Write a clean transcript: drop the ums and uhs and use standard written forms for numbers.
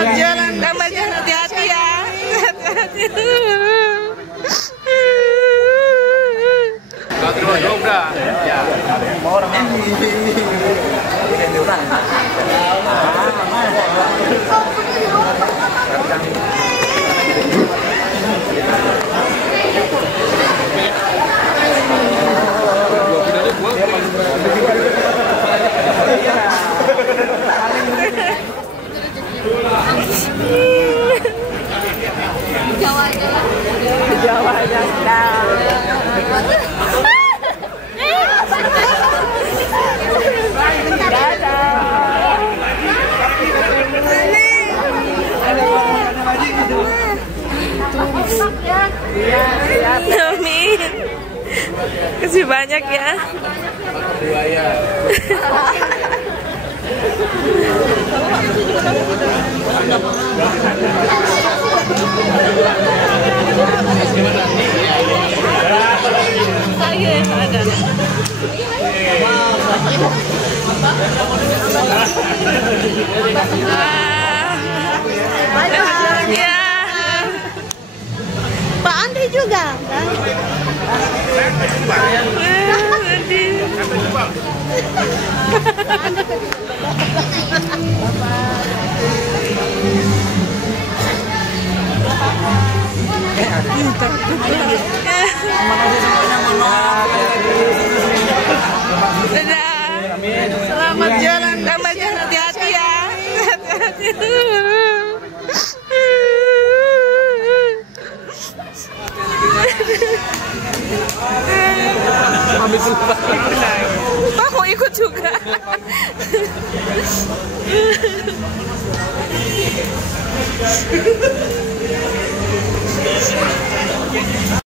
Selamat jalan, hati-hati ya. Hati-hati. Jawa Nami, kasih banyak ya. Pak Andri juga. Selamat jalan, hati-hati ya. Pak mau ikut juga.